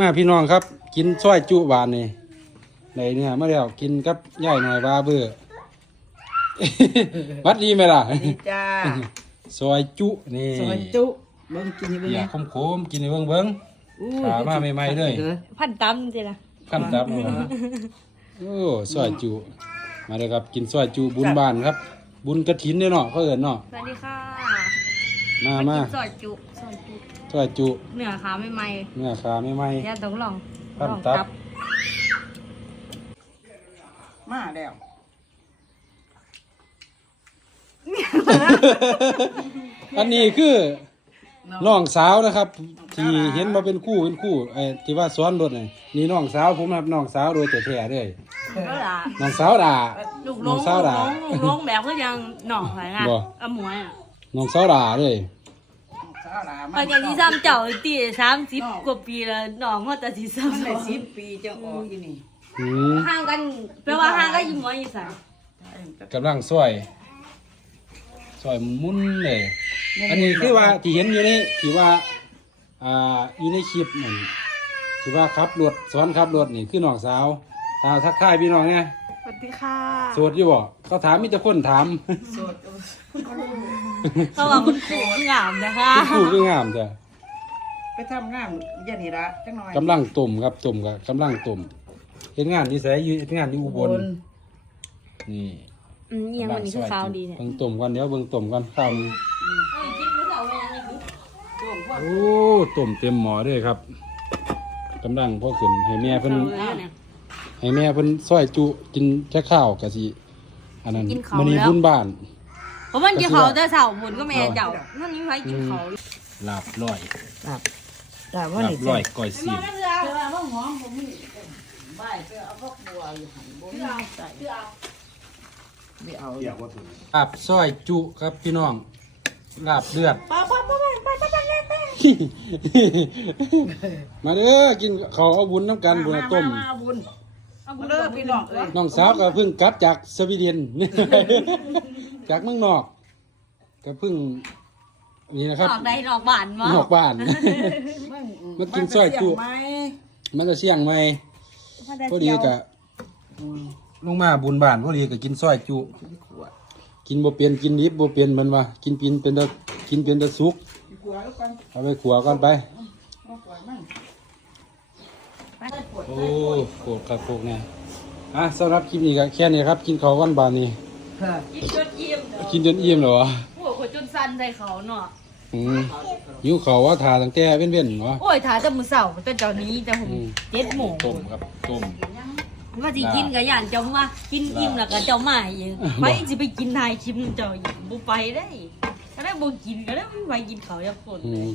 มาพี่น้องครับ กินซอยจุบานนี่ไหนเนี่ยเมื่อแล้วกินกับย่ายหน่อยบาเบื่อวัดดีไหมล่ะดีจ้าซอยจุนี่ซอยจุเบิ่งกินให้เบิ่งอยานะกคมๆกินให้เบิ่งเบิ่งอู้ขามาใหม่ๆเลยพันตั้มจริงๆนะขั้นตับเอามาโอ้ซอยจุมาเลยครับ กินซอยจุบุญบ้านครับ บุญกระถินเนี่ยเนาะเขาเอินเนาะสวัสดีค่ะ มามากินซอยจุซอยจุซอยจุเนื้อขาไม่ไหมเนื้อขาไม่ไหมย่าต้องลองพันลองตับตับ มาแล้วอันนี้คือน้องสาวนะครับที่เห็นมาเป็นคู่เป็นคู่ไอ้ที่ว่าซ้อนรถนี่นี่น้องสาวผมนะครับน้องสาวโดยแต่แท้ๆเลยก็ล่ะน้องสาวด่าลูกลน้องงสาวด่าลูกลงแบบก็ยังหน่องไหนอะบ่เอาหมวยอะ น้องสาวด่าเลยสาวหลาไปอย่างที่ซ้ำเจ้าตีสามสิบกว่าปีแล้วหน่องว่าแต่ที่ซ้มันได้สิบปีจังออกอีนี่อืมำห่างกันแปลว่าห่างก็อยู่หมวยอยู่ใส่กำลังซอยซอยหมุนเลย อันนี้คือว่าที่เห็นอยู่ในที่ว่าอ่าอยู่ในคลิปนั่นที่ว่าขับรถสอนขับรถนี่คือน้องสาวตาทักทายพี่น้องไงสวัสดีค่ะโสดอยู่บ่เขาถามมีแต่คนถาม โสด เขาว่าคุณครูงามนะคะคู่คืองามจ้ะไปทำงานยันนี่ละจังหน่อยกำลังตุ่มครับตุ่มกับกำลังตุ่มเฮ็ดงานที่ไสอยู่เฮ็ดงานที่อุบลนี่อืมเอียงวันนี้คือขาวดีเนี่ยเบิ่งตุ่มก่อนเดี๋ยวเบิ่งตุ่มก่อนข้าวนี้กินมื้อเช้าไปยังไงดิโอ้ตุ่มเต็มหม้อเด้ครับกำลังพอขึ้นให้แม่เพิ่นเอาเลยเนี่ยให้แม่เพิ่นซอยจุกินแค่ข้าวกะสิอันนั้นกินข้าวมื้อนี้แล้วบุญบ้าน เพราะมันกินเขาแต่เช้าผลก็แม่เจ้านั่นนี่ไว้กินเขาลาบร้อยครับแต่ว่าลานี่บร้อยก้อยซีนใบไปเอาพวกบัวอยู่หันบ่มีใส่ไม่เอาลาบซอยจุครับพี่น้องลาบเลือด ป้าป้าป้าป้าป้าป้าป้ามาเด้อกินข้าวเอาบุญน้ำกันบุญต้ม มาบุญมาเด้อพี่น้องเอ้ยน้องสาวก็เพิ่งกลับจากสวีเดน จากเมืองนอกก็เพิ่งนี่นะครับออกได้ออกบ้านมานอกบ้านมากินซอยจุไหมมันจะเสี่ยงไหมพอดีกะลงมาบุญบ้านพอดีก็กินซอยจุกินบ่เปลี่ยนกินดิบบ่เปลี่ยนมันว่ากินปินเป็นตะกินเป็นตะสุกกลัวแล้วกันเอาไปขัวก่อนไปเอากลัวมั่งโอ้โขกครับโขกเนี่ยอะสำหรับคลิปนี้ก็แค่นี้ครับ กินข้าวกันบานนี้ ค่ะกินจนอิ่มเด้อกินจนอิ่มแล้ววะโอ้ยคนจนสั่นใส่เขาเนาะอืมหิวข้าวว่าทาตั้งแต่เว้นๆเนาะโอ้ยถ่ายแต่มื้อเช้าแต่เจ้านี้แต่ผมอืมเจ็ดโมงต้มครับต้มว่าสิกินก็ย่านเจ้ามากินอิ่มแล้วก็เจ้ามาอีกบ่ไปสิไปกินถ่ายคลิปเจ้าอีกบ่ไปได้ก็ได้บ่กินก็ได้ไม่ไปกินข้าวจักคนอืม